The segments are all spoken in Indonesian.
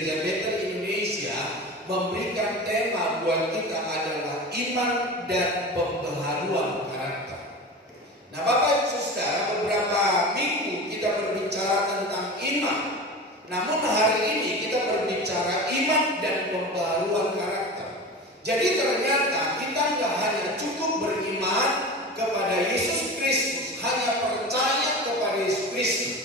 Gereja Betel Indonesia memberikan tema buat kita adalah iman dan pembaharuan karakter. Nah, Bapak Ibu Saudara, beberapa minggu kita berbicara tentang iman. Namun hari ini kita berbicara iman dan pembaharuan karakter. Jadi ternyata kita nggak hanya cukup beriman kepada Yesus Kristus, hanya percaya kepada Yesus Kristus,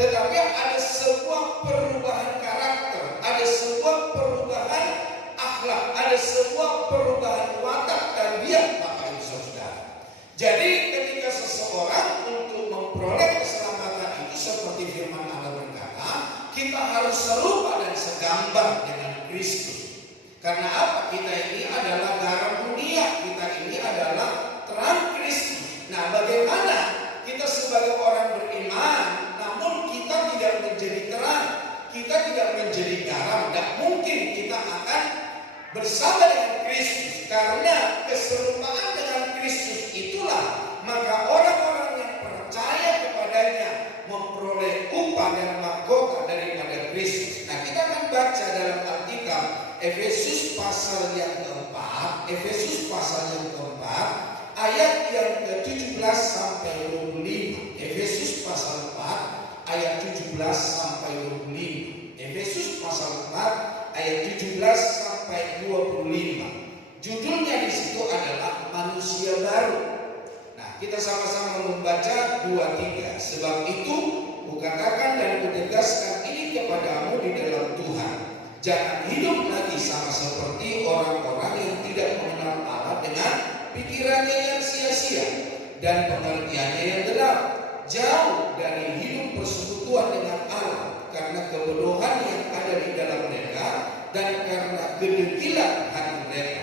tetapi ada sebuah perubahan karakter, ada sebuah perubahan akhlak, ada sebuah perubahan watak dan diam, Bapak Ibu Saudara. Jadi ketika seseorang untuk memperoleh keselamatan itu seperti firman Allah berkata, kita harus serupa dan segambar dengan Kristus. Karena apa? Kita ini adalah garam dunia, kita ini adalah terang Kristus. Nah, bagaimana kita sebagai orang beriman, namun kita tidak menjadi terang, kita tidak menjadi garam, tidak mungkin kita akan bersama dengan Kristus. Karena keserupaan dengan Kristus itulah maka orang-orang yang percaya kepadanya memperoleh upah dan mahkota daripada Kristus. Nah, kita akan baca dalam Alkitab Efesus pasal yang keempat, ayat yang ke-17 sampai 25. Efesus pasal 4 ayat 17 sampai 25. Efesus pasal 4 ayat 17 sampai 25. Judulnya di situ adalah manusia baru. Nah, kita sama-sama membaca 2-3. Sebab itu kukatakan dan kutegaskan ini kepadamu di dalam Tuhan. Jangan hidup lagi sama seperti orang-orang yang tidak mengenal Allah dengan pikirannya yang sia-sia dan pengertiannya yang gelap. Jauh dari hidup persekutuan dengan Allah karena kebodohan yang ada di dalam mereka dan karena kedegilan hati mereka.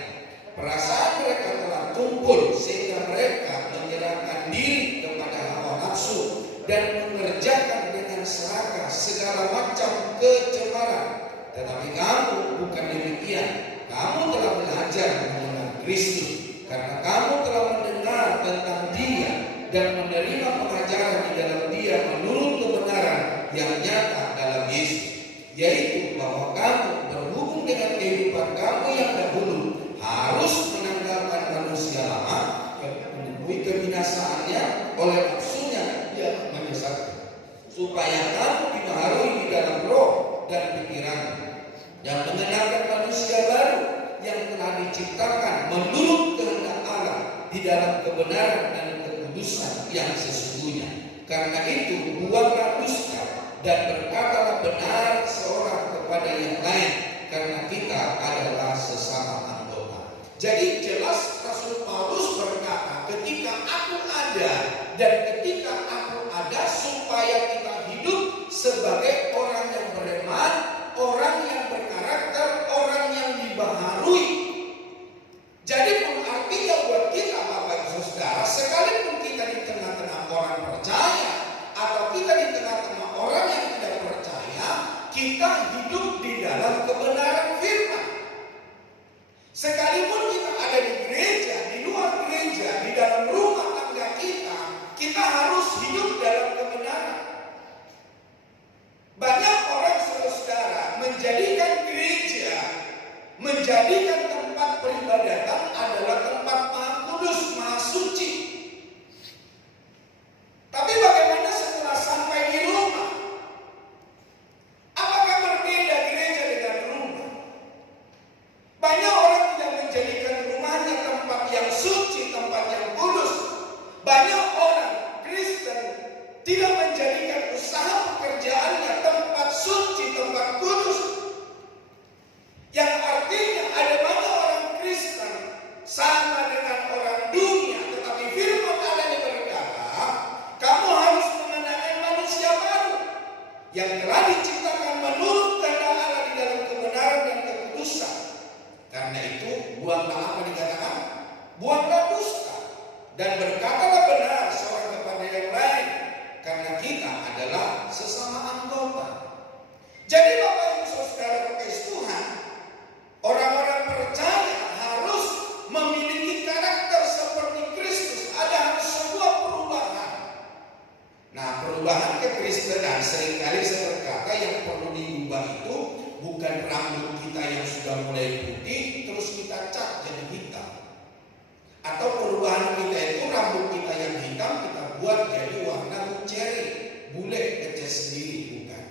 Perasaan mereka telah tumpul sehingga mereka menyerahkan diri kepada hawa nafsu dan mengerjakan dengan serakah segala macam kecemaran. Tetapi kamu bukan demikian. Kamu telah belajar mengenal Kristus karena kamu telah mendengar tentang Dia dan menerima pengajaran di dalam Dia menurut kebenaran yang nyata dalam Yesus, yaitu bahwa kamu berhubung dengan kehidupan kamu yang dahulu harus menanggalkan manusia lama yang menemui kebinasaannya oleh nafsunya yang menyesatkan, supaya kamu dibaharui di dalam roh dan pikiran yang mengenalkan manusia baru yang telah diciptakan menurut kehendak Allah di dalam kebenaran dan kekudusan yang sesungguhnya. Karena itu buanglah dusta dan berkatalah benar seorang kepada yang lain, karena kita adalah sesama anggota. Jadi jelas Rasul Paulus berkata, ketika aku ada dan ketika aku ada, supaya kita hidup sebagai orang yang beriman, orang yang berkarakter, orang yang dibaharui. Jadi artinya buat kita, Bapak Ibu Saudara, sekalipun kita di tengah-tengah orang percaya atau kita di tengah-tengah orang yang tidak percaya, kita hidup di dalam kebenaran firman. Sekalipun kita ada di gereja, di luar gereja, di dalam rumah tangga kita harus hidup dalam kebenaran. Banyak orang, saudara, menjadikan gereja, menjadikan tempat peribadatan adalah tempat maha kudus, maha suci. Tapi bagaimana setelah sampai di rumah? Apakah berbeda gereja dengan rumah? Banyak orang tidak menjadikan rumahnya tempat yang suci, tempat yang kudus, rambut kita yang sudah mulai putih terus kita cat jadi hitam. Atau perubahan kita itu rambut kita yang hitam kita buat jadi warna ceri, bule, ngecat sendiri, bukan.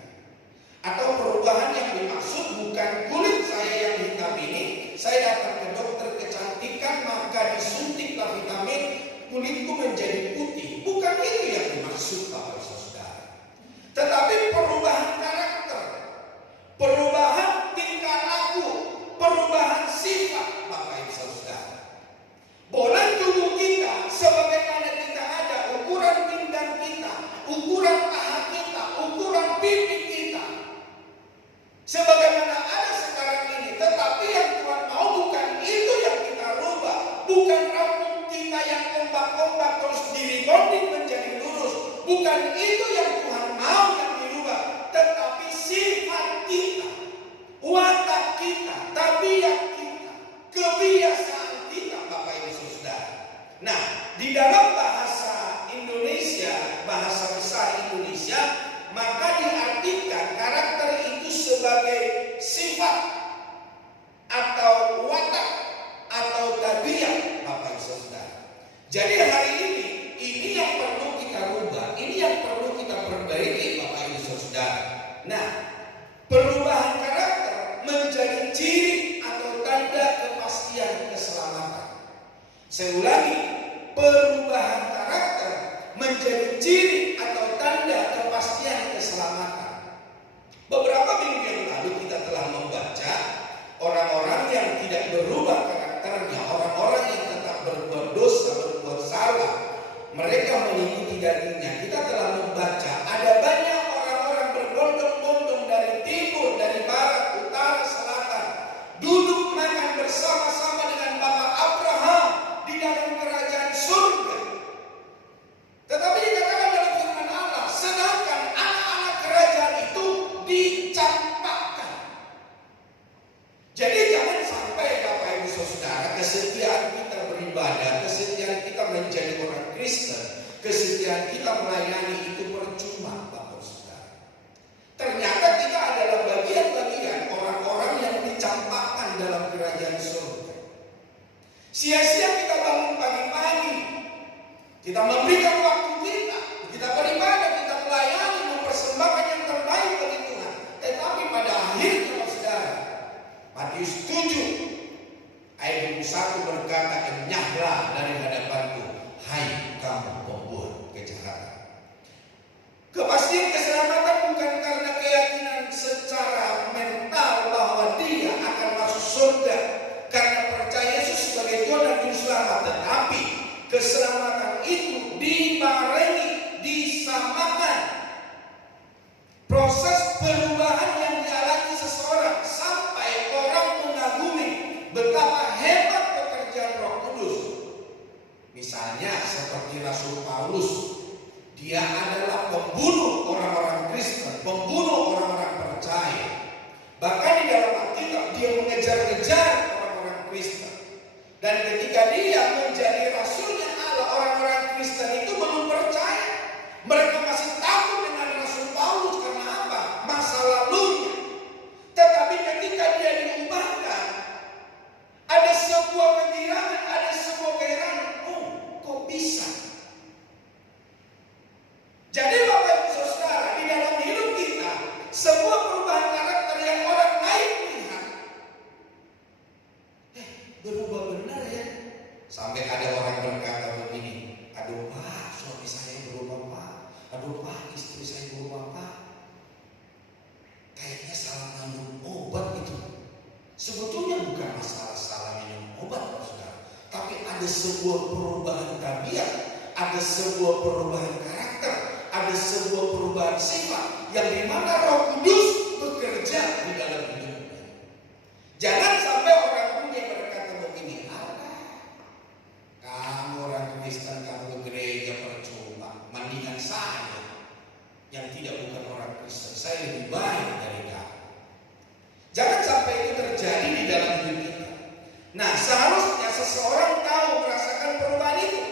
Atau perubahan yang dimaksud bukan kulit saya yang hitam ini, saya datang ke dokter kecantikan maka disuntiklah vitamin kulitku menjadi putih. Bukan itu yang dimaksud Bapak Saudara. Tetapi perubahan karakter, perubahan tingkah laku, perubahan sifat Bapak Ibu Saudara. Boleh tubuh kita sebagaimana kita ada, ukuran pinggang kita, ukuran paha kita, ukuran pipi kita, sebagaimana ada sekarang ini. Tetapi yang Tuhan mau bukan itu yang kita rubah, bukan rambut kita yang ombak-ombak terus diribonding menjadi lurus, bukan itu yang Tuhan mau yang dirubah, tetapi sifat kita, watak kita, tabiat kita, kebiasaan kita Bapak Ibu Saudara. Nah, di dalam bahasa Indonesia, bahasa besar Indonesia, maka diartikan karakter itu sebagai sifat atau watak atau tabiat Bapak Ibu Saudara. Jadi hari ini yang perlu kita rubah, ini yang perlu kita perbaiki Bapak Ibu Saudara. Nah, perubahan karakter menjadi ciri atau tanda kepastian keselamatan. Saya ulangi, perubahan karakter menjadi ciri atau tanda kepastian keselamatan. Beberapa minggu yang lalu kita telah membaca orang-orang yang tidak berubah karakternya, orang-orang yang tetap berbuat dosa, berbuat salah, mereka mengikuti dagingnya. Kita telah membaca ada banyak orang-orang berbondong-bondong dari timur, dari barat, utara, selatan, duduk makan bersama-sama dengan Bapak Abraham di dalam kerajaan surga. Tetapi dikatakan dalam firman Allah, sedangkan anak-anak kerajaan itu dicampakkan. Jadi jangan sampai Bapak Ibu Saudara, kesetiaan kita beribadah, kesetiaan kita menjadi orang Kristen, kesetiaan kita melayani itu percuma Bapak Saudara. Ternyata kita adalah bagian-bagian orang-orang yang dicampakkan dalam kerajaan surga. Sia-sia kita bangun pagi-pagi, kita memberikan waktu kita beribadah, kita melayani, mempersembahkan yang terbaik bagi Tuhan. Tetapi pada akhirnya Saudara, Matius 7 ayat 21 berkata, enyahlah dari hadapanku, hai kamu pembuat kejahatan. Kepastian keselamatan bukan karena keyakinan secara mental bahwa dia akan masuk surga karena percaya Yesus sebagai Tuhan dan Juru Selamat, tetapi keselamatan itu dibarengi, disamakan proses perubahan yang dialami seseorang sampai orang mengagumi betapa hebat pekerjaan Roh Kudus. Misalnya seperti Rasul Paulus, dia adalah pembunuh orang-orang Kristen, pembunuh orang-orang percaya. Bahkan di dalam Alkitab dia mengejar-ngejar orang-orang Kristen. Dan ketika dia menjadi rasulnya Allah, orang-orang Kristen itu belum percaya. Mereka masih takut dengan Rasul Paulus karena apa? Masa lalunya. Tetapi ketika dia diubahkan, ada sebuah kegirangan, ada sebuah keheranan. Oh, kok bisa? Jadi Bapak Ibu Saudara, di dalam hidup kita, sebuah perubahan karakter yang orang lain lihat, berubah benar ya. Sampai ada orang berkata begini, aduh Pak, suami saya berubah Pak. Aduh Pak, istri saya berubah Pak. Kayaknya salah minum obat itu. Sebetulnya bukan masalah salah minum obat Saudara, tapi ada sebuah perubahan tabiat, ada sebuah perubahan karakter, ada sebuah perubahan sifat yang dimana Roh Kudus bekerja di dalam hidupnya. Jangan sampai orang punya berkata begini, kamu orang Kristen, kamu ke gereja percuma, mendingan saya yang tidak bukan orang Kristen, saya lebih baik dari kamu. Jangan sampai itu terjadi di dalam hidup kita. Nah, seharusnya seseorang tahu merasakan perubahan itu,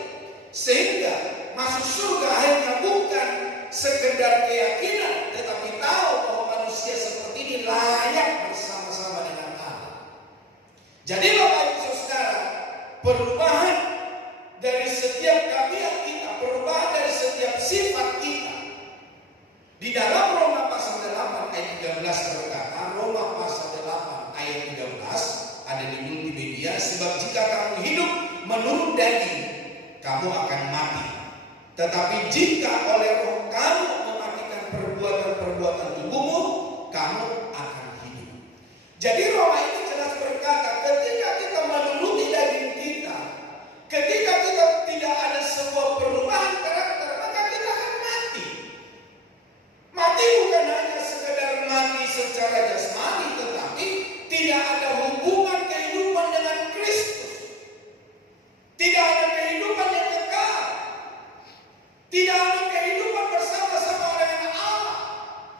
sehingga masuk surga akhirnya bukan sekedar keyakinan, tetapi tahu bahwa manusia seperti ini layak bersama-sama Sebab jika kamu hidup menurut daging, kamu akan mati. Tetapi jika oleh Roh kamu mematikan perbuatan-perbuatan tubuhmu, kamu akan hidup. Jadi Roma ini jelas berkata, ketika kita menuruti daging kita, ketika kita tidak ada sebuah perubahan karakter, maka kita akan mati. Mati bukan hanya sekedar mati secara jasmani, tetapi tidak ada hubungan kehidupan dengan Kristus. Tidak ada kehidupan yang kekal. Tidak ada kehidupan bersama-sama dengan Allah.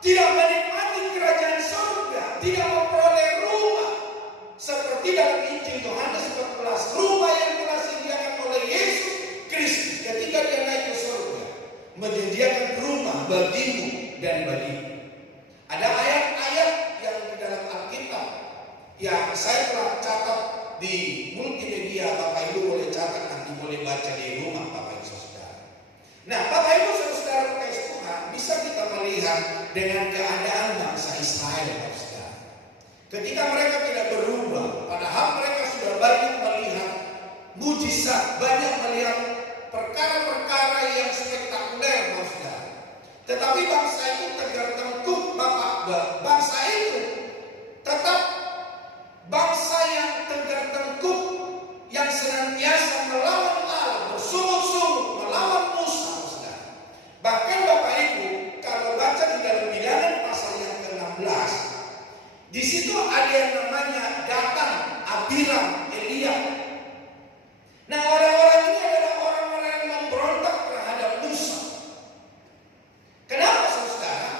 Tidak menikmati kerajaan surga. Tidak memperoleh rumah. Seperti dalam Injil Yohanes 14. Rumah yang telah disediakan oleh Yesus Kristus ketika dia naik ke surga. Menyediakan rumah bagimu dan bagimu. Ada ayat-ayat yang di dalam Alkitab yang saya telah catat di multimedia. Bapak Ibu boleh catat, nanti boleh baca di rumah Bapak Ibu Saudara. Nah, Bapak Ibu Saudara kasih Tuhan, bisa kita melihat dengan keadaan bangsa Israel, Bapak Saudara. Ketika mereka tidak berubah, padahal mereka sudah banyak melihat mujizat, banyak melihat perkara-perkara yang spektakuler, Bapak Saudara. Tetapi bangsa itu tegar tengkuk, bangsa itu tetap bangsa yang tegar tengkuk, yang senantiasa melawan Allah, bersungguh-sungguh melawan Musa, Saudara. Bahkan Bapak Ibu, kalau baca di dalam Bilangan pasal yang ke-16, di situ ada yang namanya Datan, Abiram, Eliab. Nah, orang-orang ini adalah orang-orang yang memberontak terhadap Musa. Kenapa, Saudara?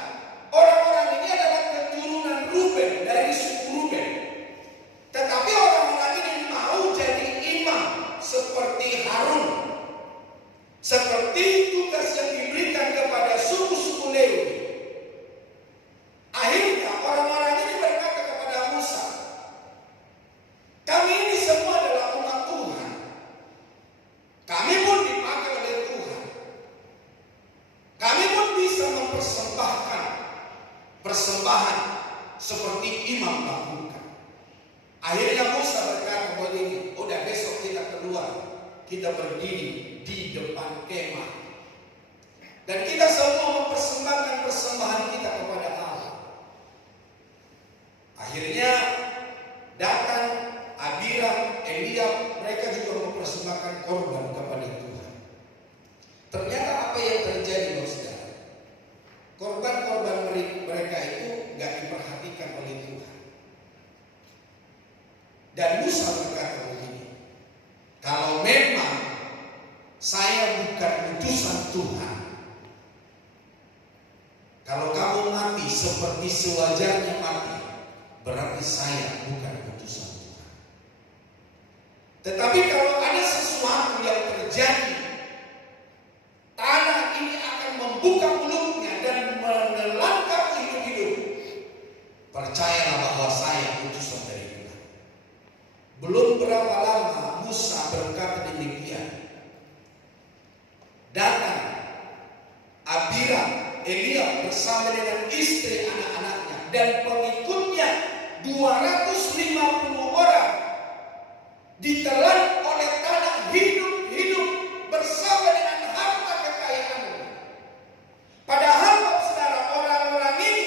Orang-orang ini adalah keturunan Ruben, dari suku Ruben. Tetapi orang-orang ini mau jadi imam seperti Harun. Seperti tugas yang diberikan kepada suku-suku Lewi. Akhirnya orang-orang ini berkata kepada Musa, kami ini semua adalah umat Tuhan. Kami pun dipakai oleh Tuhan. Kami pun bisa mempersembahkan persembahan seperti imam lakukan. Akhirnya Musa berkata begini, udah besok kita keluar, kita berdiri di depan kemah, dan kita semua mempersembahkan persembahan kita kepada Allah. Akhirnya Datan, Abiram, Eliab, mereka juga mempersembahkan korban kepada Tuhan. Ternyata apa yang terjadi, Saudara? Korban-korban mereka itu gak diperhatikan oleh Tuhan. Dan Musa berkata begini, kalau memang saya bukan utusan Tuhan, kalau kamu mati seperti sewajarnya mati, berarti saya bukan utusan Tuhan. Tetapi kalau ada sesuatu yang terjadi, tanah ini akan membuka mulutnya dan menelangkap hidup-hidup, percayalah bahwa saya utusan dari Tuhan. Belum berapa lama Musa berkata demikian. Datan, Abiram, Eliab bersama dengan istri anak-anaknya dan pengikutnya 250 orang ditelan oleh tanah hidup-hidup bersama dengan harta kekayaannya. Padahal, Saudara, orang-orang ini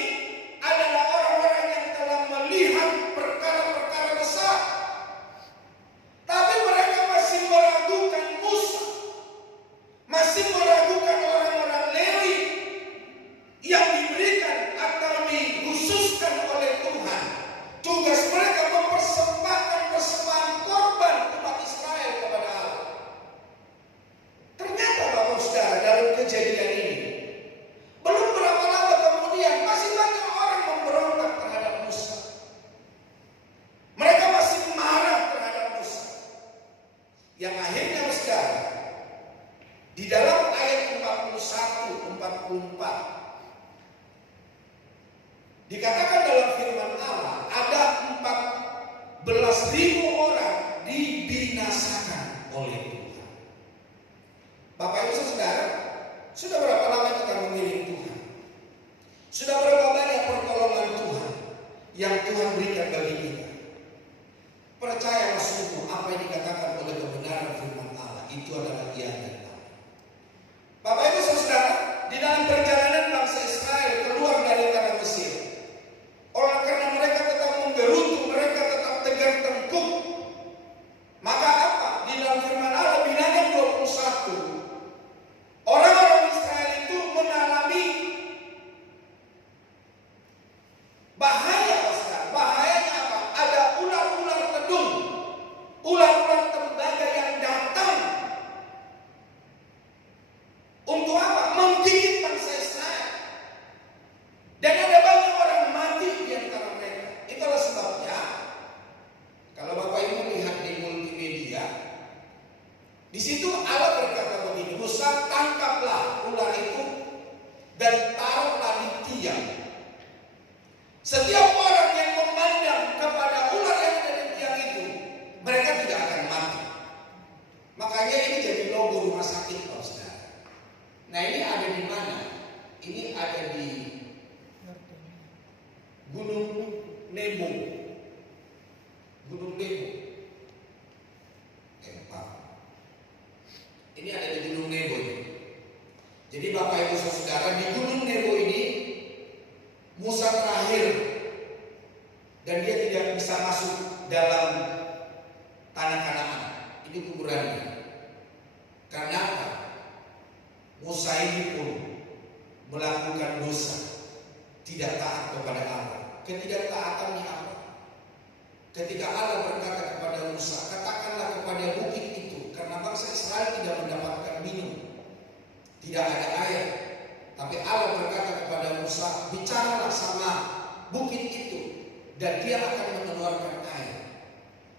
adalah orang-orang yang telah melihat perkara-perkara besar. Tapi mereka masih meragukan Musa, masih meragukan orang-orang Lewi yang diberikan atau dikhususkan oleh Tuhan. Tugas mereka mempersembahkan persembahan korban umat Israel kepada Allah. Ternyata, Bapak Saudara, dalam kejadian ini, belum berapa lama kemudian masih banyak orang memberontak terhadap Musa. Mereka masih marah terhadap Musa. Yang akhirnya, Saudara, di dalam ayat 41-44 dikatakan dalam firman Allah, ada 14.000 orang dibinasakan oleh Tuhan. Bapak Ibu Saudara, sudah berapa lama kita mengiring Tuhan? Sudah berapa banyak pertolongan Tuhan yang Tuhan berikan bagi kita? Percayalah semua, semua apa yang dikatakan oleh kebenaran firman Allah itu adalah iya dan amin. Bapak Ibu Saudara, di dalam perjalanan bangsa Israel keluar dari tanah Mesir, oleh karena mereka tetap menggerutu, mereka tetap tegar tengkuk, maka apa? Di dalam firman Allah Bilangan 21, orang-orang Israel itu mengalami bahaya, Saudara. Bahayanya apa? Ada ular-ular tedung, ular-ular tembaga yang datang untuk apa? Menggigit bangsa Israel. Dan ada banyak orang mati di antara mereka. Itulah sebabnya kalau Bapak Ibu lihat di multimedia, di situ Allah berkata begini, Musa, tangkaplah ular itu dan taruhlah di tiang. Setiap orang yang memandang kepada ular yang ada di tiang itu, mereka tidak akan mati. Makanya ini jadi logo rumah sakit, Pak Saudara. Nah, ini ada di mana? Ini ada di Gunung Nebo. Gunung Nebo. Ini ada di Gunung Nebo. Jadi Bapak Ibu Saudara, di Gunung Nebo ini Musa terakhir dan dia tidak bisa masuk dalam tanah Kanaan. Ini kuburannya. Karena apa? Musa ini pun melakukan dosa, tidak taat kepada Allah. Ketidaktaatannya apa? Ketika Allah berkata kepada Musa, katakanlah kepada bukit itu, karena bangsa Israel tidak mendapatkan minum, tidak ada air. Tapi Allah berkata kepada Musa, bicaralah sama bukit itu dan dia akan mengeluarkan air.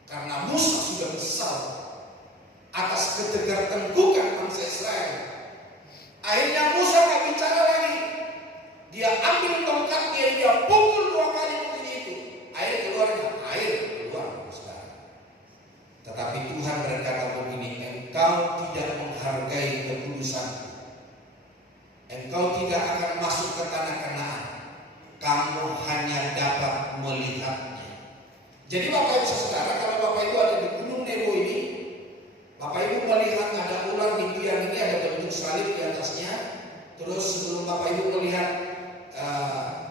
Karena Musa sudah kesal atas ketegar-tengkukan bangsa Israel. Akhirnya Musa gak bicara lagi. Dia ambil tongkatnya, dia pukul 2 kali bukit itu. Air keluar. Tetapi Tuhan berkata begini, engkau tidak menghargai kekudusanku. Engkau tidak akan masuk ke tanah Kanaan. Kamu hanya dapat melihatnya. Jadi Bapak Ibu Saudara, kalau Bapak Ibu ada di Gunung Nebo ini, Bapak Ibu melihat ada ular di tiang ini, ada bentuk salib di atasnya. Terus sebelum Bapak Ibu melihat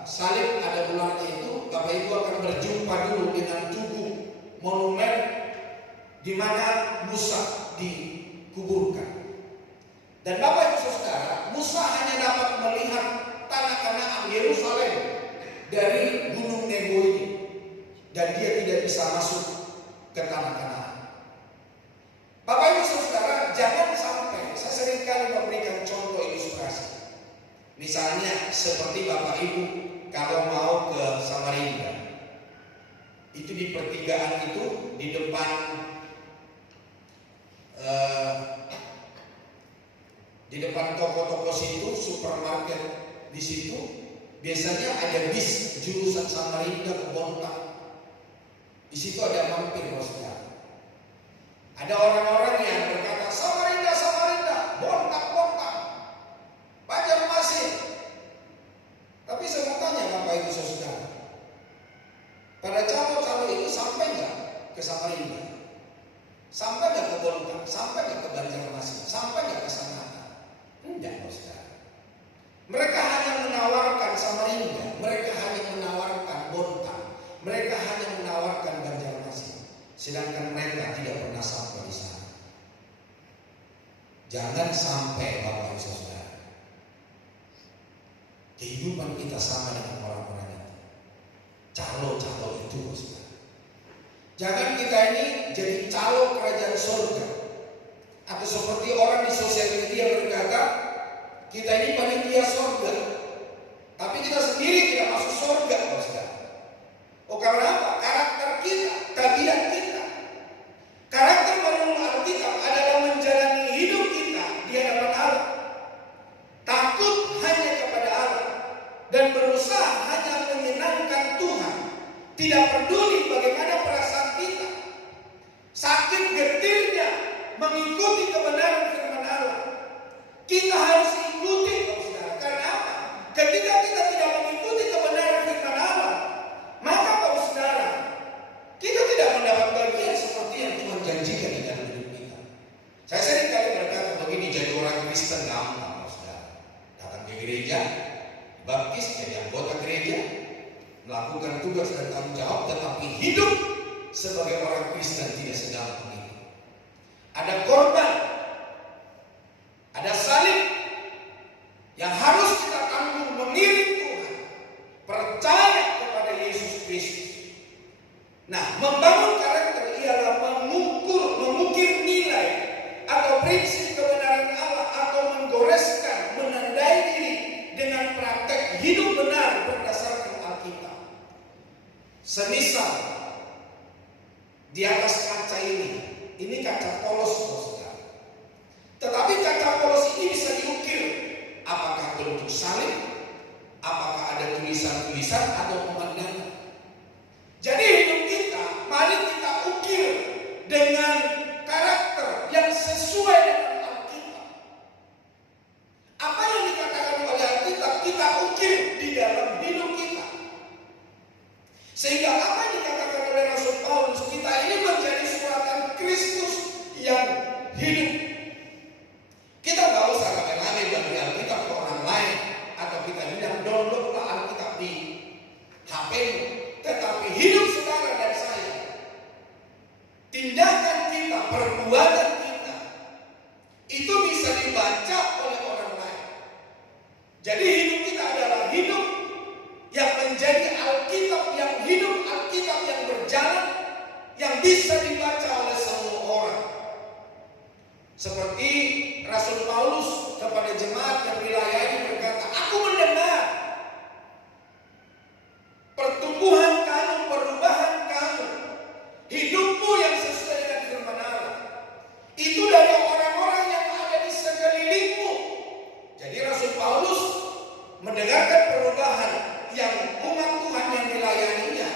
salib ada ularnya itu, Bapak Ibu akan berjumpa dulu dengan tubuh monumen di mana Musa dikuburkan. Dan Bapak Ibu Saudara, Musa hanya dapat melihat tanah Kanaan Yerusalem dari Gunung Nebo ini, dan dia tidak bisa masuk ke tanah Kanaan. Bapak Ibu Saudara, jangan sampai, saya seringkali memberikan contoh ilustrasi. Misalnya seperti Bapak Ibu kalau mau ke Samarinda, itu di pertigaan itu di depan toko-toko situ, supermarket di situ, biasanya ada bis jurusan Samarinda ke Bontang. Di situ ada mampir, Saudara. Ada orang-orang yang berkata Samarinda, Bontang, Banjarmasin. Tapi saya mau tanya Bapak Ibu Saudara, pada calo-calo itu sampai nggak ke Samarinda? Sampai nggak ke Bontang? Sampai nggak ke Banjarmasin? Sampai nggak ke sana? Tidak, Saudara. Mereka hanya menawarkan Samarinda, mereka hanya menawarkan Bontang, mereka hanya menawarkan Banjarmasin, sedangkan mereka tidak pernah sampai di sana. Jangan sampai Bapak Ibu Saudara, kehidupan kita sama dengan orang-orang itu, calo-calo itu, Saudara. Jangan kita ini jadi calo kerajaan surga. Atau seperti orang di sosial media berkata, kita ini panitia surga, tapi kita sendiri tidak masuk surga, Saudara. Oh, karena apa? Karakter kita, tabiat kita. Karakter menurut Alkitab adalah menjalani hidup kita di hadapan Allah, takut hanya kepada Allah dan berusaha hanya menyenangkan Tuhan. Tidak peduli bagaimana perasaan kita, sakit getirnya mengikuti kebenaran firman Allah. Kita harus ikuti, Saudara. Karena apa? Ketika kita tidak mengikuti kebenaran firman Allah, maka Saudara, kita tidak mendapat bagian seperti yang Tuhan janjikan. jawab, tetapi hidup sebagai orang Kristen tidak segampang itu. Ada korban, ada salib yang harus kita tanggung mengiring Tuhan, percaya kepada Yesus Kristus. Nah, membangun karakter ialah mengukir nilai atau prinsip kebenaran Allah, atau menggoreskan, menandai diri dengan praktek hidup benar berdasarkan Alkitab. Semisal di atas kaca ini kaca polos, saudara. Tetapi kaca polos ini bisa diukir. Apakah bentuk salib, apakah ada tulisan-tulisan atau pemandangan. Jadi hidup kita, mari kita ukir dengan karakter yang sesuai dengan Alkitab. Apa yang dikatakan oleh Alkitab, kita ukir di dalam hidup kita. Sehingga apa yang dikatakan oleh Rasul Paulus, kita ini menjadi suratan Kristus yang hidup. Kita gak usah rame-rame bagi Alkitab ke orang lain, atau kita bilang downloadlah Alkitab di HP. Tetapi hidup saudara dan saya, tindakan kita, perbuatan kita, itu bisa dibaca oleh orang lain. Jadi hidup kita adalah hidup yang menjadi Alkitab yang hidup, Alkitab yang berjalan, yang bisa dibaca oleh semua orang. Seperti Rasul Paulus kepada jemaat yang dilayani berkata, aku mendengar pertumbuhan kamu, perubahan kamu, hidupmu yang sesuai dengan firman Allah, itu dari orang-orang yang ada di sekelilingmu. Jadi Rasul Paulus mendengarkan perubahan yang umat Tuhan yang dilayaninya,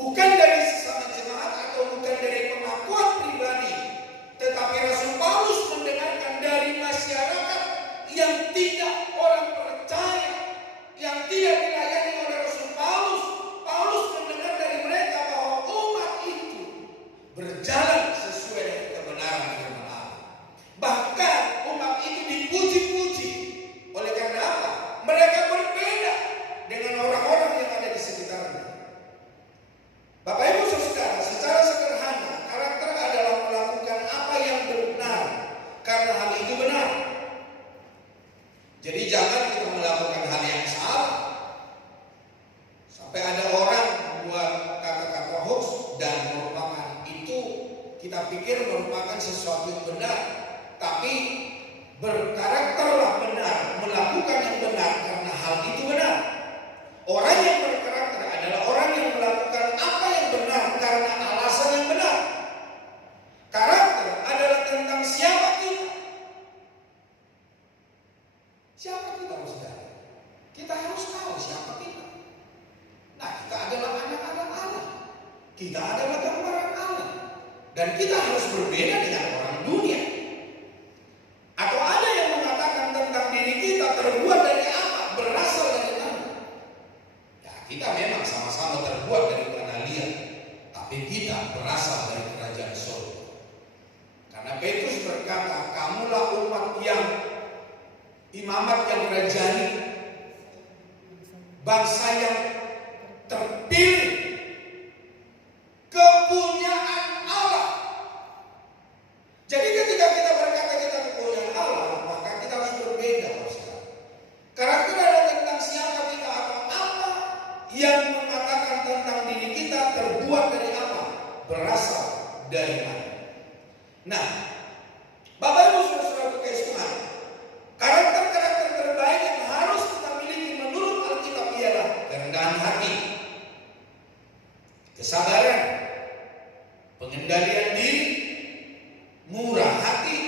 bukan dari sesama jemaat atau bukan dari pengakuan pribadi, tetapi Rasul Paulus mendengarkan dari masyarakat yang tidak orang percaya, yang tidak dilayani oleh Rasul Paulus. Paulus mendengar dari mereka bahwa umat itu berjalan sesuai dengan kebenaran firman Allah. Bahkan umat itu dipuji-puji. Oleh karena apa? Mereka berbeda dengan orang-orang yang ada di sekitarnya. Bapak Ibu Saudara, secara sederhana, karakter adalah melakukan apa yang benar karena hal itu benar. Jadi jangan kita melakukan hal yang salah sampai ada orang membuat kata-kata hoax dan merupakan itu kita pikir merupakan sesuatu yang benar, tapi berkarakterlah benar, melakukan yang benar karena hal itu benar. Orang yang berkarakter adalah orang yang melakukan apa yang benar karena alasan yang benar. Karakter adalah tentang siapa kita. Siapa kita, saudara? Kita harus tahu siapa kita. Nah, kita adalah anak-anak Allah. Kita adalah gambaran Allah. Dan kita harus berbeda dengan orang dunia. Atau ada yang mengatakan tentang diri kita terbuat dari apa? Berasal dari mana? Ya, kita memang sama-sama terbuat dari tanah liat, tapi kita berasal dari kerajaan surga. Karena Petrus berkata, kamulah umat yang imamat yang rajani, bangsa yang terpilih, kepunyaan Allah. Jadi ketika kita berkata kita kepunyaan Allah, maka kita harus berbeda. Karakter adalah tentang siapa kita atau apa yang mengatakan tentang diri kita terbuat dari apa, berasal dari mana. Nah, Bapak Ibu Saudara kekasih Tuhan, karakter-karakter terbaik yang harus kita miliki menurut Alkitab ialah kerendahan hati, kesabaran, pengendalian diri, murah hati,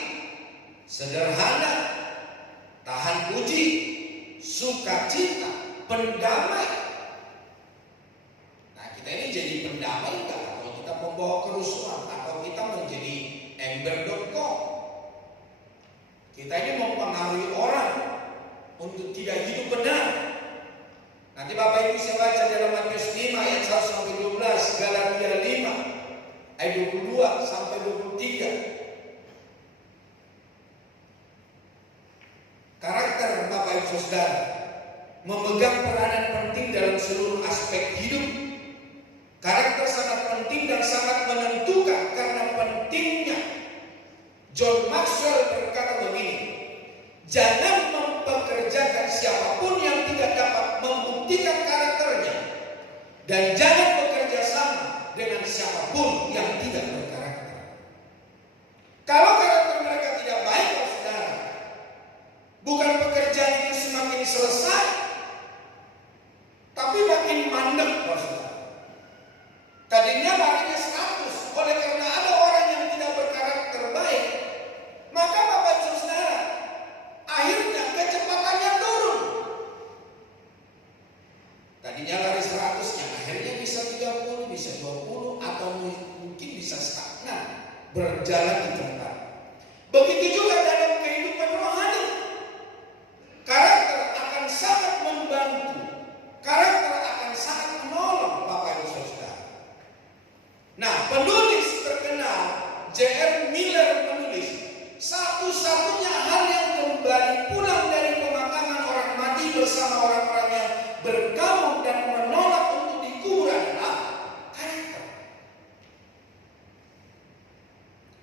sederhana, tahan uji, sukacita, pendamai. Nah, kita ini jadi pendamai enggak? Atau kita membawa kerusuhan, atau kita menjadi ember.com? Kita ini mempengaruhi orang untuk tidak hidup benar. Nanti Bapak Ibu bisa baca dalam Matius 5 ayat 1-12, Galatia 5 ayat 22 sampai 23. Karakter Bapak Ibu Saudara memegang peranan penting dalam seluruh aspek hidup. 30, bisa 20, atau mungkin bisa stagnan, berjalan di tempat. Begitu juga dalam kehidupan rohani. Karakter akan sangat membantu. Karakter akan sangat menolong Bapak Ibu Saudara. Nah, penulis terkenal J.R. Miller menulis, satu-satunya hal yang kembali pulang dari pemakaman orang mati bersama orang-orang yang bergabung dan menolak untuk dikubur adalah karakter.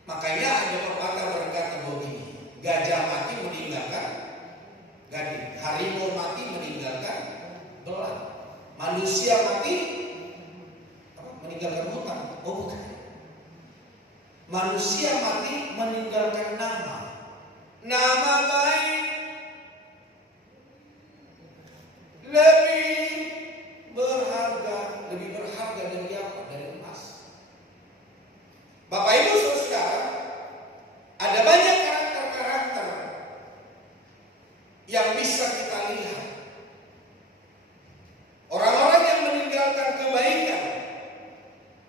Makanya ada pepatah berkata begini, gajah mati meninggalkan gading, harimau mati meninggalkan belang, manusia mati meninggalkan hutan. Oh bukan, manusia mati meninggalkan nama baik lebih berharga dari apa? Dari emas. Bapak Ibu Saudara, ada banyak karakter-karakter yang bisa kita lihat. Orang-orang yang meninggalkan kebaikan,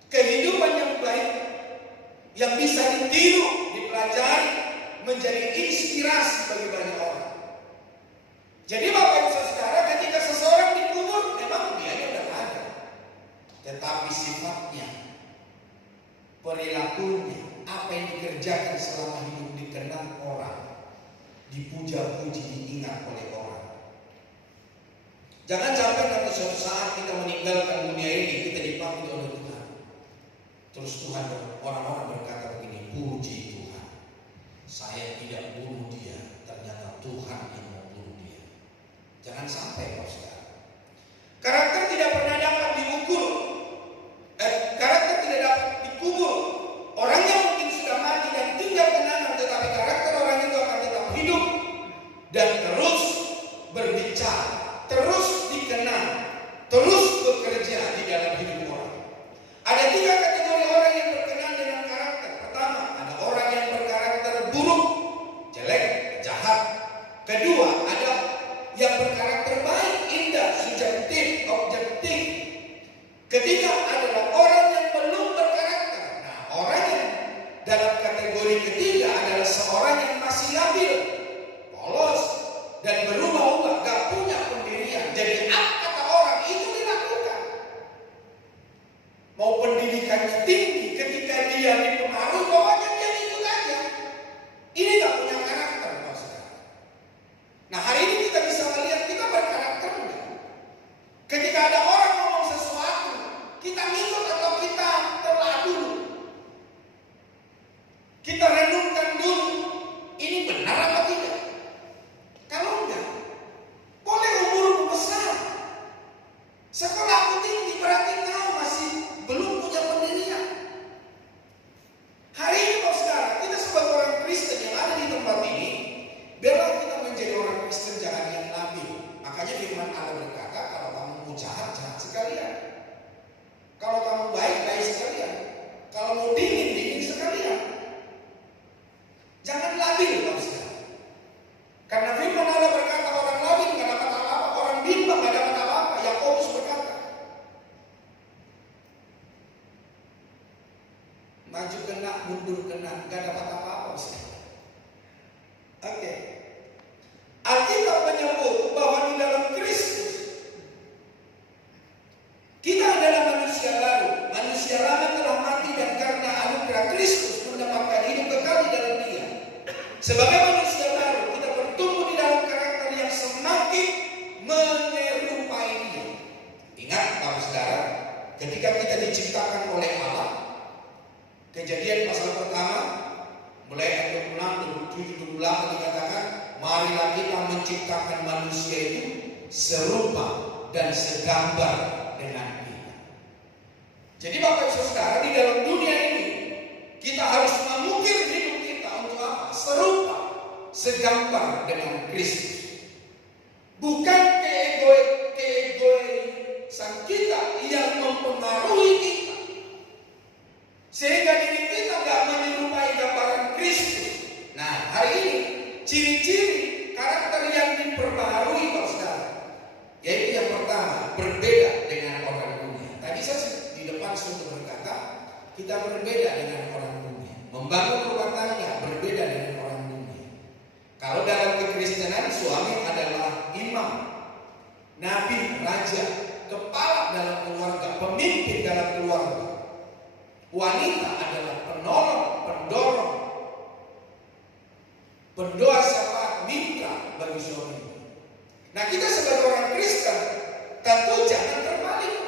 kehidupan yang baik, yang bisa ditiru, dipelajari, menjadi inspirasi bagi banyak orang. Jadi Bapak Ibu Saudara, ketika seseorang dikubur, memang dia udah ada, tetapi sifatnya, perilakunya, apa yang dikerjakan selama hidup dikenang orang, dipuja-puji, diingat oleh orang. Jangan sampai nanti suatu saat kita meninggalkan dunia ini, kita dipanggil oleh Tuhan. Terus Tuhan, orang-orang berkata begini, puji Tuhan, saya tidak bunuh dia, ternyata Tuhan yang membunuh dia. Jangan sampai Bapak Saudara. Karakter tidak pernah dapat diukur. Karakter tidak dapat dikubur. Orang yang mungkin sudah mati dan tinggal kenangan, tetapi karakter orang itu akan tetap hidup dan terus berbicara, terus dikenang, terus bekerja di dalam hidup orang. Ada 3 kategori orang yang berkenan dengan karakter. Pertama, ada orang yang berkarakter buruk, jelek, jahat. Kedua, ada yang berkarakter baik, indah, subjektif, objektif. Ketiga adalah orang yang belum berkarakter. Nah, orang yang dalam kategori ketiga adalah seorang yang masih labil, polos, dan berubah-ubah, gak punya pendirian. Jadi apa kata orang itu dilakukan. Mau pendidikannya tinggi, ketika dia dipengaruhi, pokoknya dia ikut aja. Ini gak punya karakter, Pak Saudara. Nah, hari ini kita bisa melihat kita berkarakter enggak? Ketika ada orang ngomong sesuatu, kita ngikut atau kita telah dulu? Kita renungkan dulu, ini benar apa tidak? Kalau enggak, boleh umurmu besar, sekolahmu tinggi, berarti kau masih belum punya pendirian. Hari ini Pak Saudara, kita sebagai orang Kristen yang ada di tempat ini, biarlah kita menjadi orang Kristen jangan yang labil. Makanya firman Allah berkata, kalau kamu mau jahat, jahat sekalian. Kalau kamu baik, baik sekalian. Kalau mau dingin, dingin sekalian. Jangan labil, Pak Saudara. Karena firman Allah berkata, orang labil nggak dapat apa-apa, orang bimbang nggak dapat apa-apa. Yakobus berkata, maju kena, mundur kena, nggak dapat apa-apa. Oke. Alkitab menyebut bahwa di dalam Kristus kita adalah manusia baru. Manusia lama telah mati dan karena anugerah Kristus mendapatkan hidup kekal di dalam Dia. Sebagai manusia baru, kita bertumbuh di dalam karakter yang semakin menyerupai Dia. Ingat Bapak Saudara, ketika kita diciptakan oleh Allah, Kejadian pasal pertama mulai ayat 26, 27, 28 dikatakan, marilah kita menciptakan manusia itu serupa dan segambar dengan kita. Jadi Bapak Ibu Saudara, di dalam dunia ini kita harus mengukir hidup kita untuk apa? Serupa, segambar dengan Kristus. Bukan keegoisan kita yang mempengaruhi kita, sehingga diri kita gak menyerupai gambaran Kristus. Nah, hari ini ciri-ciri karakter yang diperbaharui Pak Saudara, yaitu yang pertama, berbeda dengan orang dunia. Tadi saya di Firman sudah berkata, kita berbeda dengan orang dunia. Membangun rumah tangga berbeda dengan orang dunia. Kalau dalam kekristenan, suami adalah imam, nabi, raja, kepala dalam keluarga, pemimpin dalam keluarga. Wanita adalah penolong, pendorong, pendoa syafaat, mitra bagi suami. Nah, kita sebagai orang Kristen tentu jangan terbalik.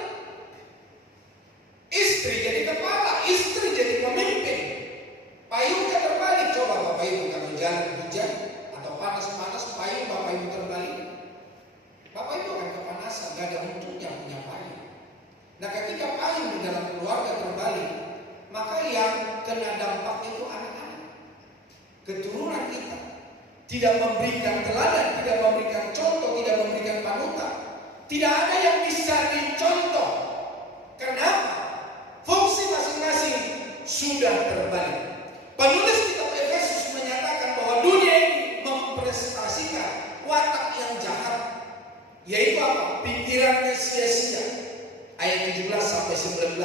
Istri jadi kepala, istri jadi pemimpin. Payungnya terbalik. Coba Bapak Ibu kalau jalan hujan atau panas-panas, payung Bapak Ibu terbalik, Bapak Ibu akan kepanasan, gak ada untungnya punya payung. Nah, ketika payung di dalam keluarga terbalik, maka yang kena dampak itu anak-anak, keturunan kita. Tidak memberikan teladan, tidak memberikan contoh, tidak memberikan panutan. Tidak ada yang bisa dicontoh. Kenapa? Fungsi masing-masing sudah terbalik. Penulis kitab Efesus menyatakan bahwa dunia ini mempresentasikan watak yang jahat, yaitu apa? Pikirannya sia-sia. Ayat 17 sampai 19.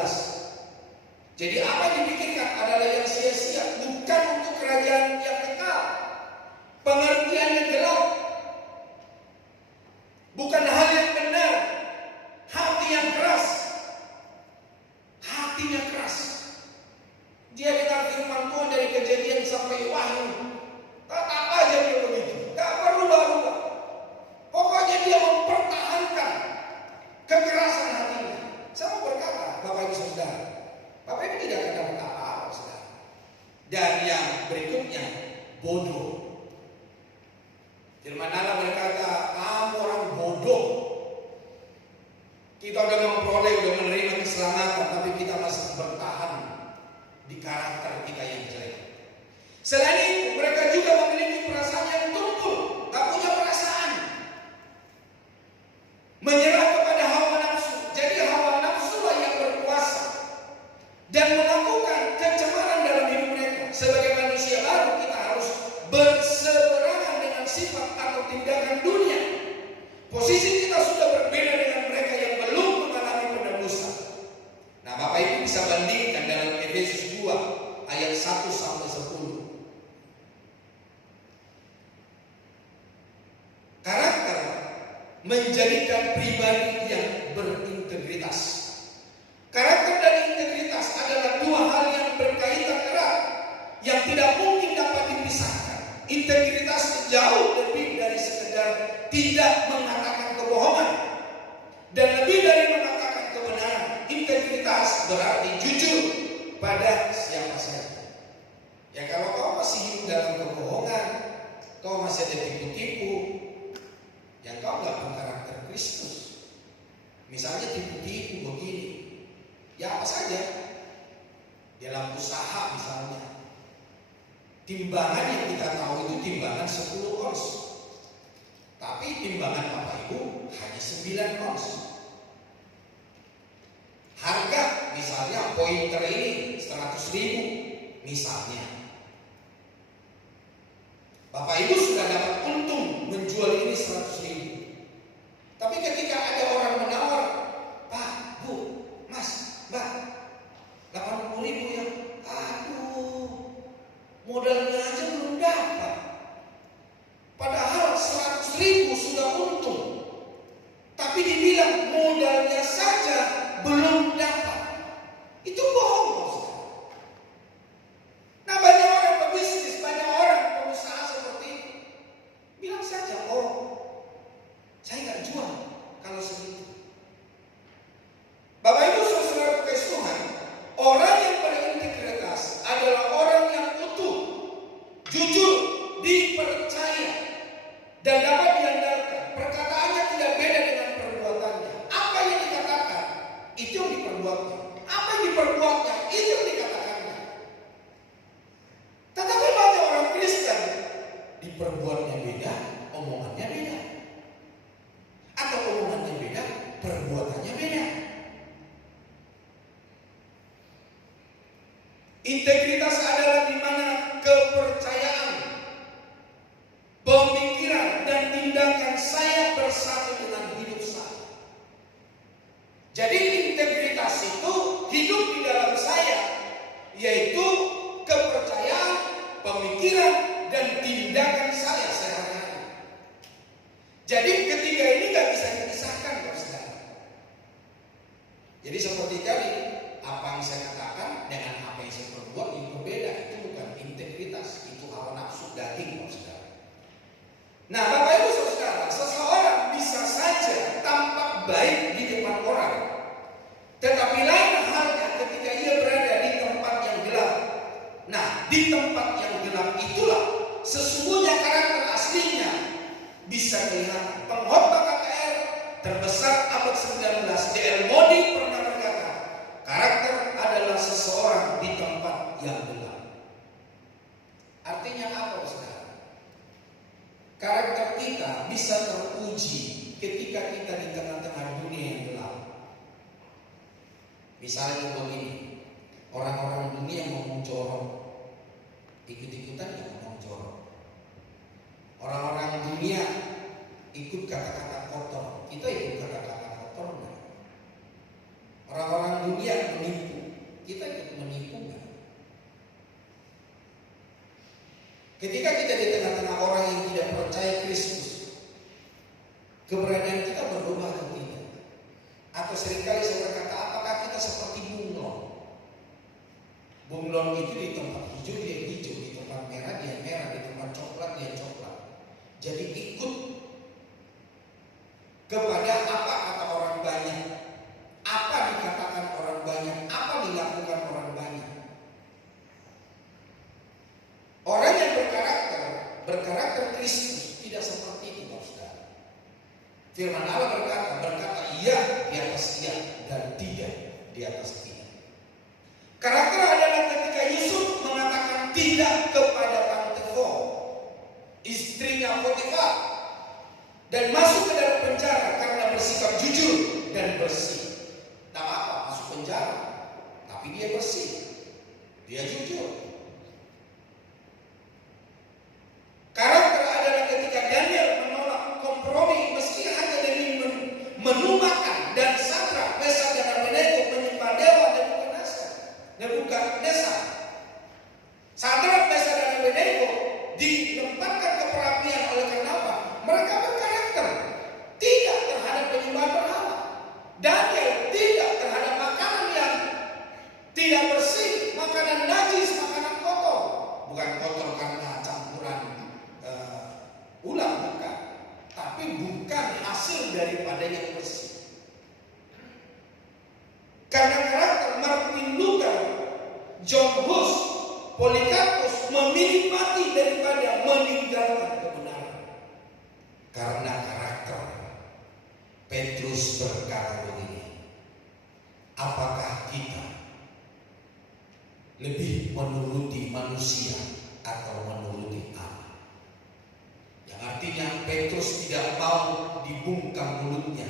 Jadi apa yang dipikirkan adalah yang sia-sia, bukan untuk kerajaan yang kekal. Pengertiannya gelap, bukan hal yang benar, hati yang keras, hatinya keras. Dia dengar firman Tuhan dari Kejadian sampai Wahyu, tetap aja dia begitu, tak perlu berubah. Pokoknya dia mempertahankan kekerasan hatinya. Saya mau berkata, Bapak Ibu Saudara, Bapak Ibu tidak akan dapat apa-apa, saudara. Dan yang berikutnya, bodoh. Firman Allah berkata, kamu orang bodoh. Kita udah memperoleh, udah menerima keselamatan, tapi kita masih bertahan di karakter kita yang jelek. Selain itu, mereka juga memiliki perasaan yang tumpul, tak punya perasaan. Menyerah kepada hawa nafsu. Jadi hawa nafsu lah yang berkuasa dan melakukan kecemaran dalam hidup mereka. Sebagai manusia baru, kita harus berseberangan dengan sifat atau tindakan dunia. Posisi kita sudah berbeda dengan mereka yang belum mengalami penebusan. Nah, Bapak Ibu bisa bandingkan dalam Efesus 2 ayat 1 sampai 10. Karakter menjadikan pribadi yang berintegritas. Karakter dan integritas adalah dua hal yang berkaitan erat, yang tidak mungkin dapat dipisahkan. Integritas jauh lebih dari sekedar tidak mengatakan kebohongan, dan lebih dari mengatakan kebenaran. Integritas berarti jujur pada siapa saja. Ya, kalau kau masih hidup dalam kebohongan, kau masih ada tipu-tipu, yang kau nggak berkarakter Kristus. Misalnya tipu-tipu begini, ya apa saja, dalam usaha misalnya, timbangan yang kita tahu itu timbangan 10 ons, tapi timbangan Bapak Ibu hanya 9 ons. Harga misalnya pointer ini 100.000 misalnya, Bapak Ibu sudah dapat untung menjual ini 100.000. Tapi ketika ada orang menawar, Pak, Bu, Mas, Mbak, 80.000 ya. Aduh, modalnya aja belum dapat. Padahal 100.000 sudah untung. Tapi dibilang modalnya saja belum dapat. Itu bohong, maksudnya. Nah, banyak orang pebisnis, banyak orang pengusaha seperti itu. Bilang saja, oh, saya nggak jual kalau segitu. Bapak Ibu saudara kasih Tuhan, orang yang berintegritas adalah orang yang utuh, jujur, dipercaya, dan dapat diandalkan. Perkataannya tidak beda dengan perbuatannya. Apa yang dikatakan, itu yang diperbuatnya. Apa yang diperbuatnya, itu yang dikatakannya. Tetapi banyak orang Kristen, diperbuatnya beda, omongannya beda. Atau omongannya beda, perbuatannya beda. Integritas adalah di mana kepercayaan, pemikiran, dan tindakan saya bersatu dengan hidup saya. Jadi integritas itu hidup di dalam saya, yaitu kepercayaan, pemikiran, dan tindakan saya sehari-hari. Jadi ketiga ini gak bisa dipisahkan, saudara. Jadi seperti tadi, apa yang saya katakan dengan apa yang saya perbuat itu berbeda. Itu bukan integritas, itu hawa nafsu daging, saudara. Nah, Bapak Ibu Saudara, seseorang bisa saja tampak baik di depan orang, tetapi lain halnya ketika ia berada di tempat yang gelap. Nah, di tempat yang gelap itulah sesungguhnya karakter aslinya bisa kelihatan. Pengkhotbah KKR terbesar abad 19, D.L. Moody pernah berkata, karakter adalah seseorang di tempat yang gelap. Artinya apa, saudara? Karakter kita bisa teruji ketika kita di tengah-tengah dunia yang gelap. Misalnya begini, orang-orang dunia ngomong jorok, ikut-ikutan ngomong jorok. Orang-orang dunia ikut kata-kata kotor, kita ikut kata-kata kotor enggak? Orang-orang dunia menipu, kita ikut menipu enggak? Ketika kita di tengah-tengah orang yang tidak percaya Kristus, keberadaan kita berubah atau tidak? Atau seringkali saya berkata, apakah kita seperti bunglon? Bunglon itu di tempat hijau dia hijau, di tempat merah dia merah, di tempat coklat dia coklat. Jadi ikut kepada apa kata orang banyak, apa dikatakan orang banyak, apa dilakukan orang banyak. Orang yang berkarakter Kristus tidak seperti itu, saudara. Firman Allah berkata iya di atas iya dan tidak di atas tidak. Karakter adalah ketika Yusuf mengatakan tidak kepada Potifar, istrinya Potifar, dan masuk ke dalam penjara karena bersikap jujur dan bersih. Tak apa masuk penjara, tapi dia bersih, dia jujur. Karakter adalah ketika Daniel menolak kompromi meski hanya demi menu makan, dan Sadrak, Mesak, dan Abednego menyembah dewa Nebukadnezar. Sadrak, Mesak, dan Abednego ditempatkan ke perapian oleh karena apa? Mereka berkarakter tidak terhadap penyembahan berhala. Daniel tidak terhadap makanan yang tidak bersih, makanan najis, makanan kotor. Bukan kotor karena campuran ulang, bukan, tapi bukan hasil daripada yang bersih. Karena karakter Martin Luther, John Hus, Polikarpus memilih mati daripada meninggalkan kebenaran. Karena karakter, Petrus berkata begini, apakah kita lebih menuruti manusia atau menuruti Allah? Yang artinya Petrus tidak mau dibungkam mulutnya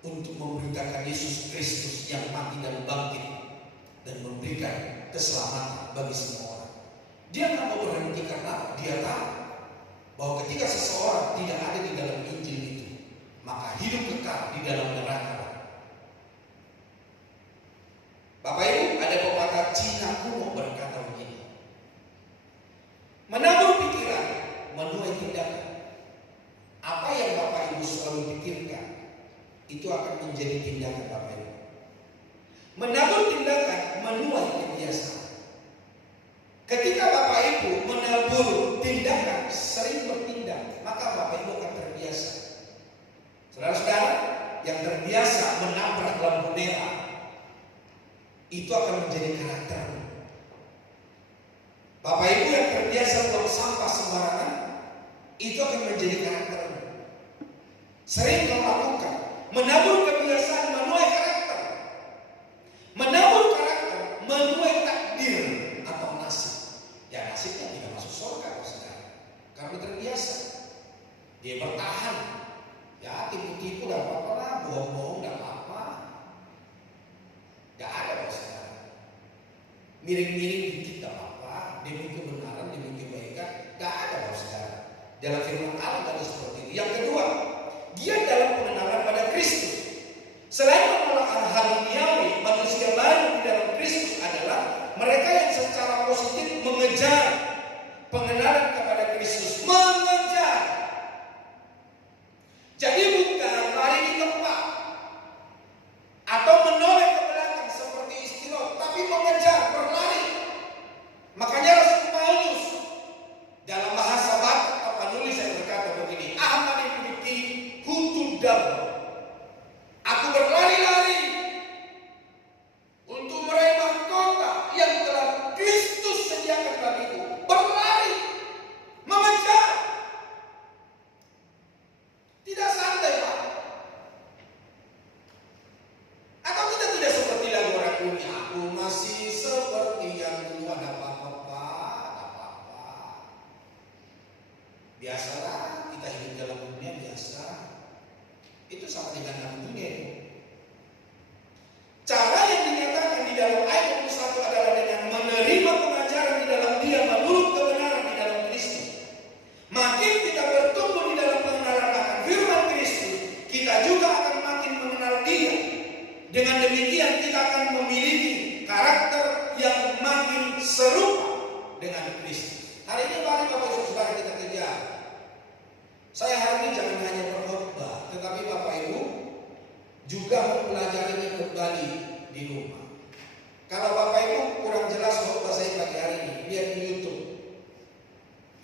untuk memberitakan Yesus Kristus yang mati dan bangkit dan memberikan keselamatan bagi semua orang. Dia tidak mau berhenti karena dia tahu bahwa ketika seseorang tidak ada di dalam Injil itu, maka hidup kekal di dalam neraka. Bapak Ibu, ada pepatah Cina kuno berkata begini, menabur pikiran, menuai tindakan. Apa yang Bapak Ibu selalu pikirkan, itu akan menjadi tindakan Bapak Ibu. Menabur tindakan, menuai kebiasaan. Ketika Bapak Ibu menabur tindakan, sering bertindak, maka Bapak Ibu akan terbiasa. Saudara-saudara yang terbiasa menabrak lampu merah, itu akan menjadi karakter. Bapak Ibu yang terbiasa buang sampah sembarangan, itu akan menjadi karakter. Sering kau lakukan, menabur kebiasaan, menuai karakter. Menabur karakter, menuai takdir atau nasib. Ya nasibnya tidak masuk surga, saudara, karena terbiasa. Dia bertahan. Ya tipu-tipu gak apa-apa lah, bohong-bohong gak apa-apa. Gak ada, saudara. Miring-miring dikit gak apa-apa, demi kebenaran, demi kebaikan, gak ada, saudara. Dalam firman Allah tadi seperti itu. Yang kedua, dia dalam pengenalan pada Kristus. Selain menolak hal duniawi, manusia baru di dalam mengejar, berlari. Makanya Rasul Paulus dalam bahasa Batak apa nulis, saya berkata begini, Ahmad ibn Hutudam, aku berlari-lari untuk meraih mahkota yang telah Kristus sediakan bagiku. Berlari, mengejar, tidak santai, Pak. Atau kita tidak seperti lagu orang Uni, aku masih seperti yang dulu, ada apa-apa, ada apa-apa. Biasalah kita hidup dalam dunia biasa. Itu sama dengan dalam dunia itu. Cara yang dinyatakan di dalam ayat 21 adalah dengan menerima pengajaran di dalam Dia menurut kebenaran di dalam Kristus. Makin kita bertumbuh di dalam pengenalan akan firman Kristus, kita juga akan makin mengenal Dia. Dengan demikian kita akan memiliki karakter yang makin serupa dengan Kristus. Hari ini mari Bapak Ibu Saudara kita kejar. Saya hari ini jangan hanya berkhotbah, tetapi Bapak Ibu juga mempelajarinya kembali di rumah. Kalau Bapak Ibu kurang jelas khotbah saya pagi hari ini, lihat di YouTube.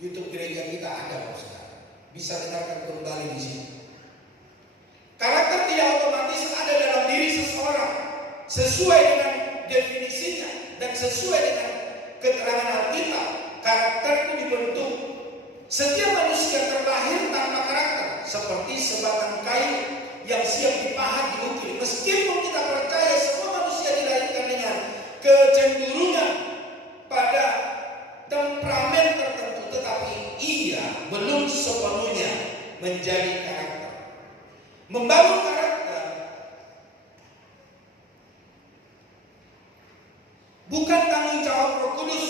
YouTube gereja kita ada, Bapak Saudara. Bisa dengarkan kembali di sini. Karakter tidak otomatis ada dalam diri seseorang sesuai dengan definisinya dan sesuai dengan keterangan Alkitab. Karakter itu dibentuk. Setiap manusia terlahir tanpa karakter, seperti sebatang kayu yang siap dipahat diukir. Meskipun kita percaya semua manusia dilahirkan dengan kecenderungan pada temperamen tertentu, tetapi ia belum sepenuhnya menjadi karakter. Membangun karakter bukan tanggung jawab Roh Kudus.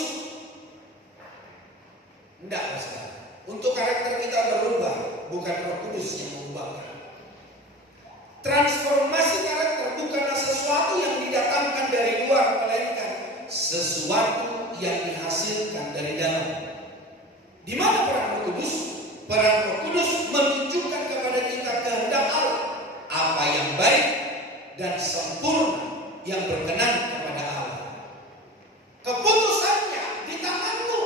Tidak, Saudara. Untuk karakter kita berubah, bukan Roh Kudus yang mengubahkan. Transformasi karakter bukanlah sesuatu yang didatangkan dari luar, melainkan sesuatu yang dihasilkan dari dalam. Di mana peran Roh Kudus? Peran Roh Kudus menunjukkan kepada kita kehendak Allah, apa yang baik dan sempurna yang berkenan kepada Allah. Keputusannya di tanganmu.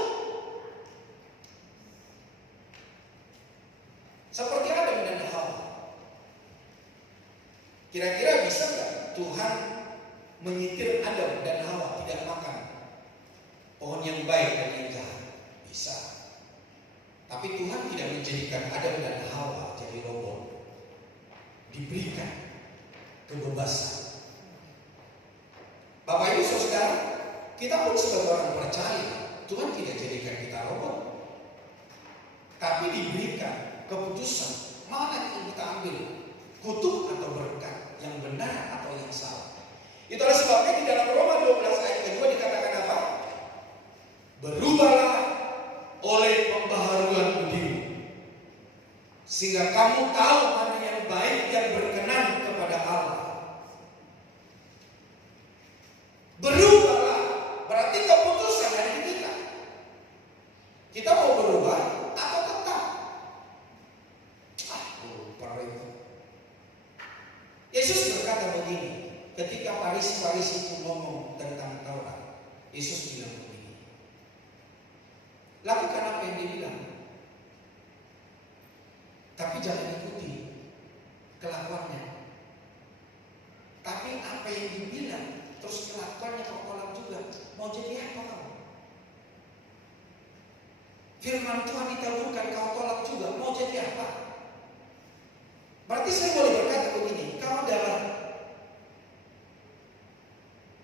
Seperti Adam dan Hawa. Kira-kira bisa nggak Tuhan menyitir Adam dan Hawa tidak makan pohon yang baik dan yang jahat? Bisa. Tapi Tuhan tidak menjadikan Adam dan Hawa jadi robot. Diberikan kebebasan. Bapak Ibu Saudara, kita pun sebagai orang percaya, Tuhan tidak jadikan kita robot. Tapi diberikan keputusan mana yang kita ambil, kutuk atau berkat, yang benar atau yang salah. Itulah sebabnya di dalam Roma 12 ayat kedua dikatakan apa? Berubahlah oleh pembaharuan budimu, sehingga kamu tahu mana yang baik yang berkenan kepada Allah. Berubahlah berarti keputusan dari kita. Kita mau berubah atau tetap? Yesus berkata begini, ketika Farisi itu ngomong tentang Taurat, Yesus bilang begini, lakukan apa yang dia bilang, tapi jangan ikuti kelakuannya. Tapi apa yang dibilang terus kelakuannya kau tolak juga, mau jadi apa kamu? Firman Tuhan ditaburkan kau tolak juga, mau jadi apa? Berarti saya boleh berkata begini, kau adalah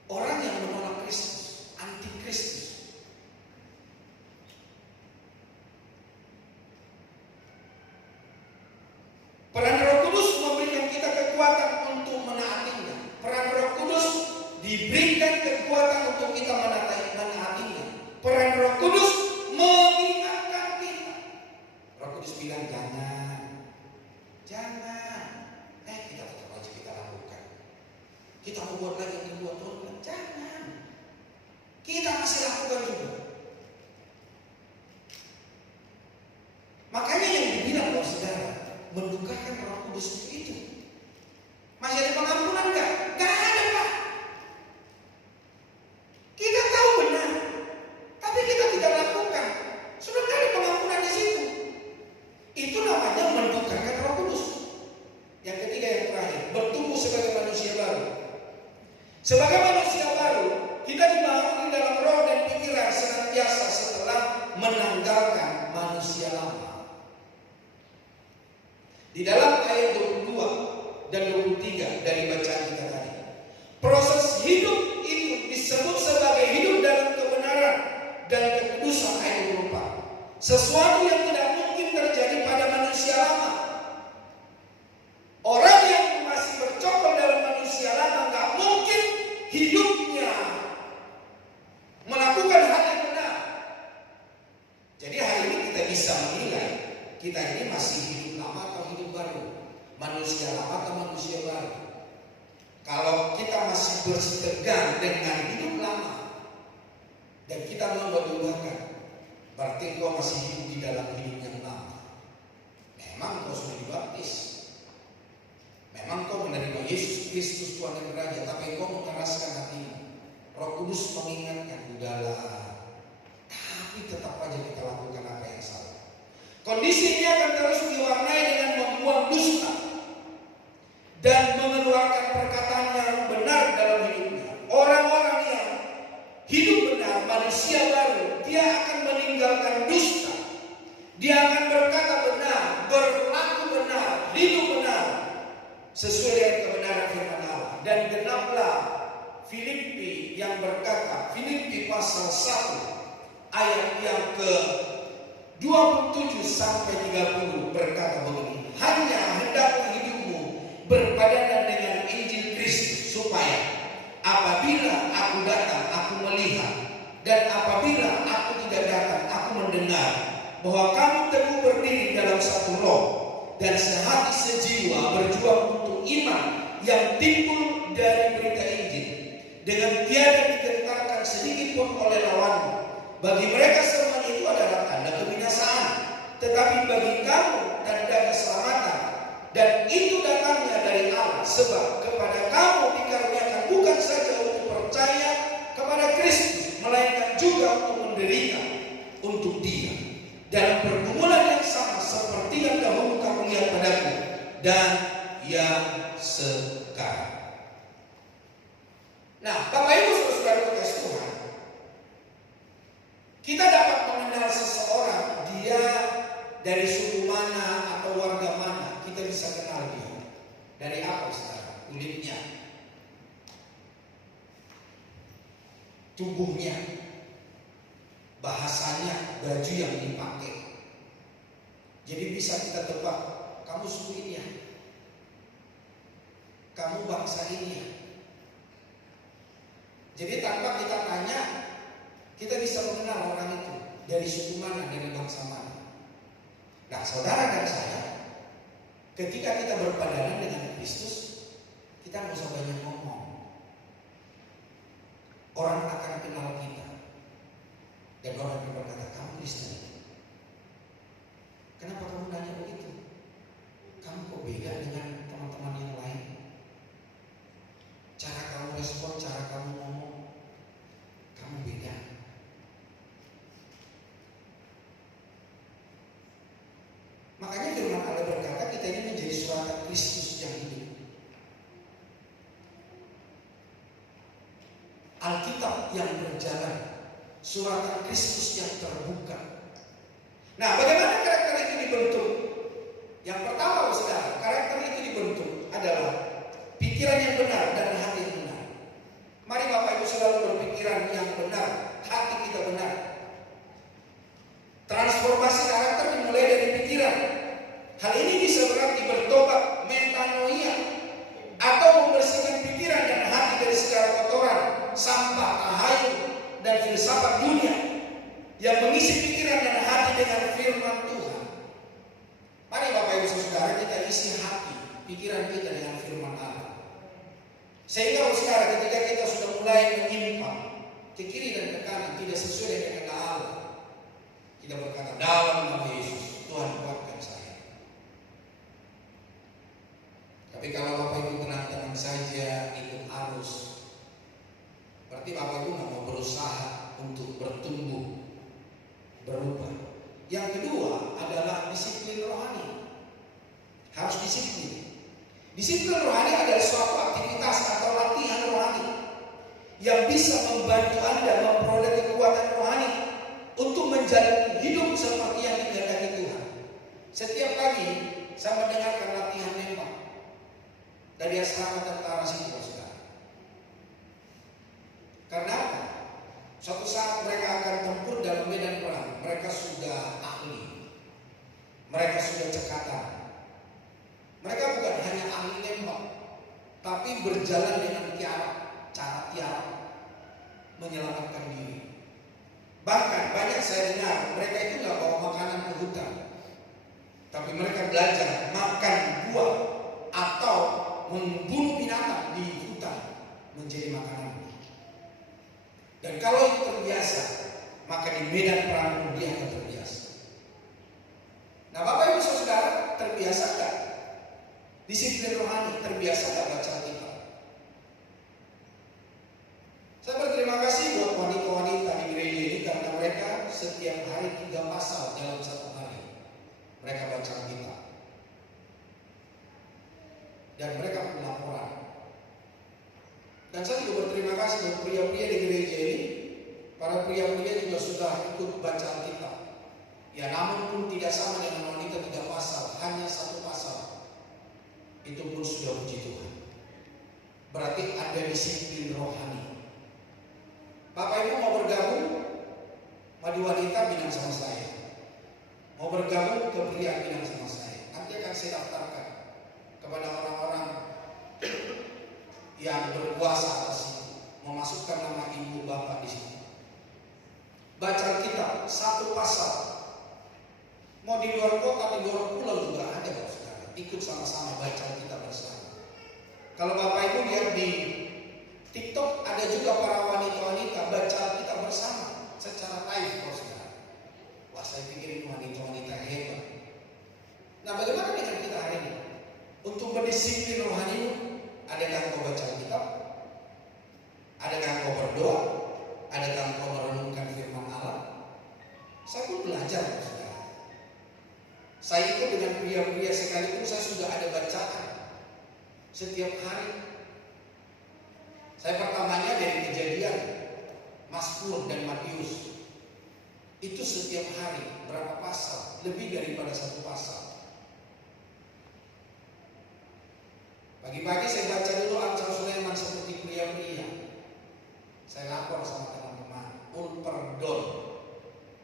orang yang menolak Kristus, anti Kristus. Peran Roh Kudus memberikan kita kekuatan untuk menaatinya. Peran Roh Kudus diberikan kekuatan untuk kita menaatinya. Peran Roh Kudus mengingatkan kita. Roh Kudus bilang jangan. ayat 22 dan 23 dari bacaan kita tadi. Proses hidup itu disebut sebagai hidup dalam kebenaran dan kekudusan ayat 24. Sesuatu yang tidak mungkin terjadi pada manusia lama. Orang yang masih bercokol dalam manusia lama gak mungkin hidupnya melakukan hal yang benar. Jadi hari ini kita bisa menilai kita ini masih hidup lama atau hidup baru, manusia lama atau manusia baru. Kalau kita masih bersetegang dengan hidup lama dan kita mau berubahkan, berarti kau masih hidup di dalam hidup yang lama. Memang kau sudah dibaptis, memang kau menerima Yesus Kristus Tuhan dan Raja, tapi kau mengeraskan hatimu. Roh Kudus mengingatkan, udahlah, tapi tetap aja kita lakukan apa yang salah. Kondisi ini akan terus diwarnai dengan membuang dusta dan mengeluarkan perkataan yang benar dalam hidupnya. Orang-orang yang hidup benar, manusia baru, dia akan meninggalkan dusta. Dia akan berkata benar, berlaku benar, hidup benar sesuai dengan kebenaran firman Allah. Dan genaplah Filipi yang berkata, Filipi pasal 1 ayat yang ke 27 sampai 30 berkata begini, hanya hendaklah hidupmu berpadanan dengan Injil Kristus, supaya apabila aku datang aku melihat, dan apabila aku tidak datang aku mendengar, bahwa kamu teguh berdiri dalam satu roh dan sehati sejiwa berjuang untuk iman yang timbul dari berita Injil, dengan tiada digentarkan sedikit pun oleh lawanmu. Bagi mereka semua itu adalah tanda kebinasaan, tetapi bagi kamu tanda keselamatan. Dan itu datangnya dari Allah, sebab kepada kamu dikaruniakan bukan saja untuk percaya kepada Kristus, melainkan juga untuk menderita untuk Dia dalam pergumulan yang sama seperti yang dahulu kamu lihat padaku dan yang sekarang. Nah, Bapak Ibu Saudara kasih Tuhan, kita dapat mengenal seseorang, dia dari suku mana atau warga mana, kita bisa kenal dia. Dari apa saudara? Kulitnya, tubuhnya, bahasanya, baju yang dipakai. Jadi bisa kita tebak, kamu suku ini ya, kamu bangsa ini ya. Jadi tanpa kita tanya, kita bisa mengenal orang itu dari suku mana, dari bangsa mana. Nah, saudara dan saya, ketika kita berpadanan dengan Kristus, kita nggak usah banyak ngomong. Orang akan kenal kita, dan orang akan berkata, kamu Kristen. Kenapa kamu nanya begitu? Kamu kok beda dengan teman-teman yang lain? Cara kamu respon, cara kamu ngomong, kamu beda. Makanya firman Allah berkata kita ini menjadi suratan Kristus yang hidup. Alkitab yang berjalan, suratan Kristus yang terbuka. Nah, bagaimana karakter itu dibentuk? Yang pertama, saudara, karakter itu dibentuk adalah pikiran yang benar dan hati yang benar. Mari Bapak Ibu selalu berpikiran yang benar, hati kita benar. Transformasi karakter dimulai dari pikiran. Hal ini bisa berarti bertobat, metanoia, atau membersihkan pikiran dan hati dari segala kotoran, sampah, tahayul, dan filsafat dunia yang mengisi pikiran dan hati dengan firman Tuhan. Mari Bapak Ibu Saudara, kita isi hati, pikiran kita dengan firman Allah. Sehingga saudara, ketika kita sudah mulai menyimpang ke kiri dan ke kanan tidak sesuai dengan kehendak Allah, kita berkata dalam nama Yesus, Tuhan kuatkan saya. Tapi kalau Bapak Ibu tenang-tenang saja ikut arus, berarti Bapak Ibu nggak mau berusaha untuk bertumbuh, berubah. Yang kedua adalah disiplin rohani. Harus disiplin. Disiplin rohani adalah suatu aktivitas atau latihan rohani yang bisa membantu Anda memperoleh kekuatan rohani untuk menjalani hidup seperti yang dikehendaki Tuhan. Setiap pagi saya mendengarkan latihan dalam medan perang, mereka sudah ahli, mereka sudah cekatan. Mereka bukan hanya ahli nembak, tapi berjalan dengan cara tiarap menyelamatkan diri. Bahkan banyak saya dengar mereka itu nggak bawa makanan ke hutan, tapi mereka belajar makan buah atau membunuh binatang di hutan menjadi makanan. Dan kalau itu terbiasa, maka di medan perang pun dia akan terbiasa. Nah, Bapak Ibu Saudara, terbiasa gak disiplin rohani? Terbiasa gak baca Alkitab? Saya berterima kasih buat wanita-wanita di gereja ini karena mereka setiap hari 3 pasal dalam satu hari mereka baca Alkitab. Dan mereka punya laporan. Dan saya juga berterima kasih buat pria-pria di gereja ini. Para pria-pria juga sudah ikut baca Alkitab. Ya, namun pun tidak sama dengan wanita 3 pasal, hanya 1 pasal. Itu pun sudah puji Tuhan. Berarti ada disiplin rohani. Bapak Ibu mau bergabung? Madi wanita bilang sama saya. Mau bergabung ke pria bilang sama saya. Nanti akan saya daftarkan kepada orang-orang yang berkuasa atas itu, memasukkan nama ibu bapak di sini. Baca Alkitab 1 pasal. Mau di luar kota, di luar pulau juga ada kok saudara. Ikut sama-sama baca Alkitab bersama. Kalau Bapak Ibu lihat di TikTok ada juga para wanita-wanita baca Alkitab bersama secara live kok saudara. Wah, saya pikir ini wanita-wanita hebat. Nah, bagaimana dengan kita hari ini? Untuk berdisiplin rohani, adakah engkau baca Alkitab? Adakah engkau berdoa? Adakah engkau merenungkan firman Allah? Saya pun belajar, saudara. Saya ikut dengan pria-pria sekalipun saya sudah ada bacaan setiap hari. Saya pertamanya dari Kejadian, Mazmur dan Matius. Itu setiap hari berapa pasal? Lebih daripada 1 pasal. Pagi-pagi saya baca dulu Amsal Sulaiman seperti pria-pria. Saya lapor sama teman-teman, ulperdon,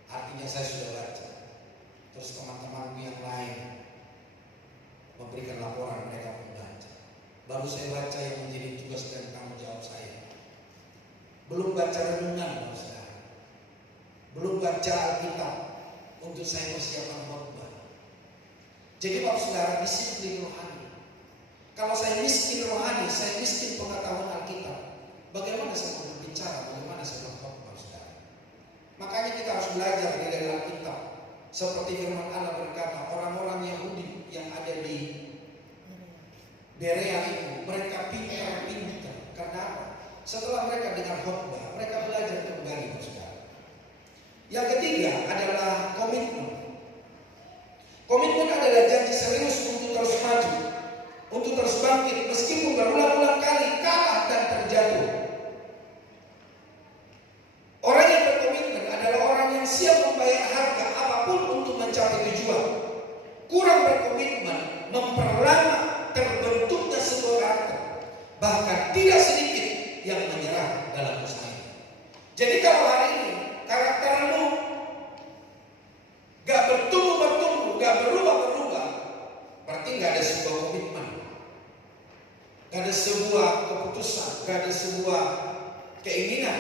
artinya saya sudah baca. Terus teman-teman yang lain memberikan laporan, mereka pun baca. Baru saya baca yang menjadi tugas dan tanggung jawab saya. Belum baca renungan, saudara. Belum baca Alkitab untuk saya persiapan khotbah. Jadi Bapak Saudara, disiplin rohani. Kalau saya miskin rohani, saya miskin pengetahuan Alkitab, bagaimana saya berbicara, bagaimana saya berkhotbah, saudara? Makanya kita harus belajar dari Alkitab. Seperti firman Allah berkata, orang-orang Yahudi yang ada di Berea itu, mereka pintar-pintar. Karena apa? Setelah mereka dengar khotbah, mereka belajar kembali, saudara. Yang ketiga adalah komitmen. Komitmen adalah janji serius untuk terus maju, untuk terus bangkit meskipun berulang-ulang kali kalah dan terjatuh. Orang yang berkomitmen adalah orang yang siap membayar harga apapun untuk mencapai tujuan. Kurang berkomitmen memperlama terbentuknya sebuah karakter. Bahkan tidak sedikit yang menyerah dalam usaha ini. Jadi kalau hari ini karaktermu gak bertumbuh, gak berubah, berarti gak ada sebuah komitmen. Gak ada sebuah keputusan, gak ada sebuah keinginan.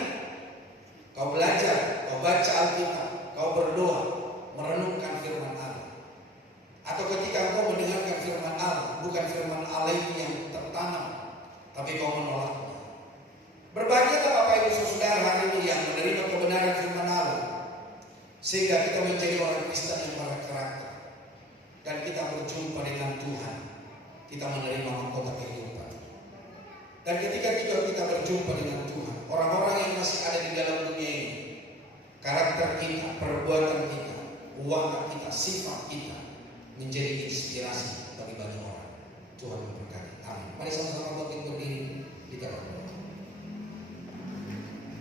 Kau belajar, kau baca Alkitab, kau berdoa, merenungkan firman Allah. Atau ketika kau mendengarkan firman Allah, bukan firman Allah itu yang tertanam, tapi kau menolaknya. Berbahagialah Bapak Ibu Saudara hari ini yang menerima kebenaran firman Allah, sehingga kita menjadi orang Kristen yang berkarakter, dan kita berjumpa dengan Tuhan. Kita menerima mahkota kehidupan. Dan ketika juga kita berjumpa dengan Tuhan, orang-orang yang masih ada di dalam dunia ini, karakter kita, perbuatan kita, uang kita, sifat kita menjadi inspirasi bagi banyak orang. Tuhan memberkati. Amin. Mari sama-sama bangkit berdiri, kita berdoa.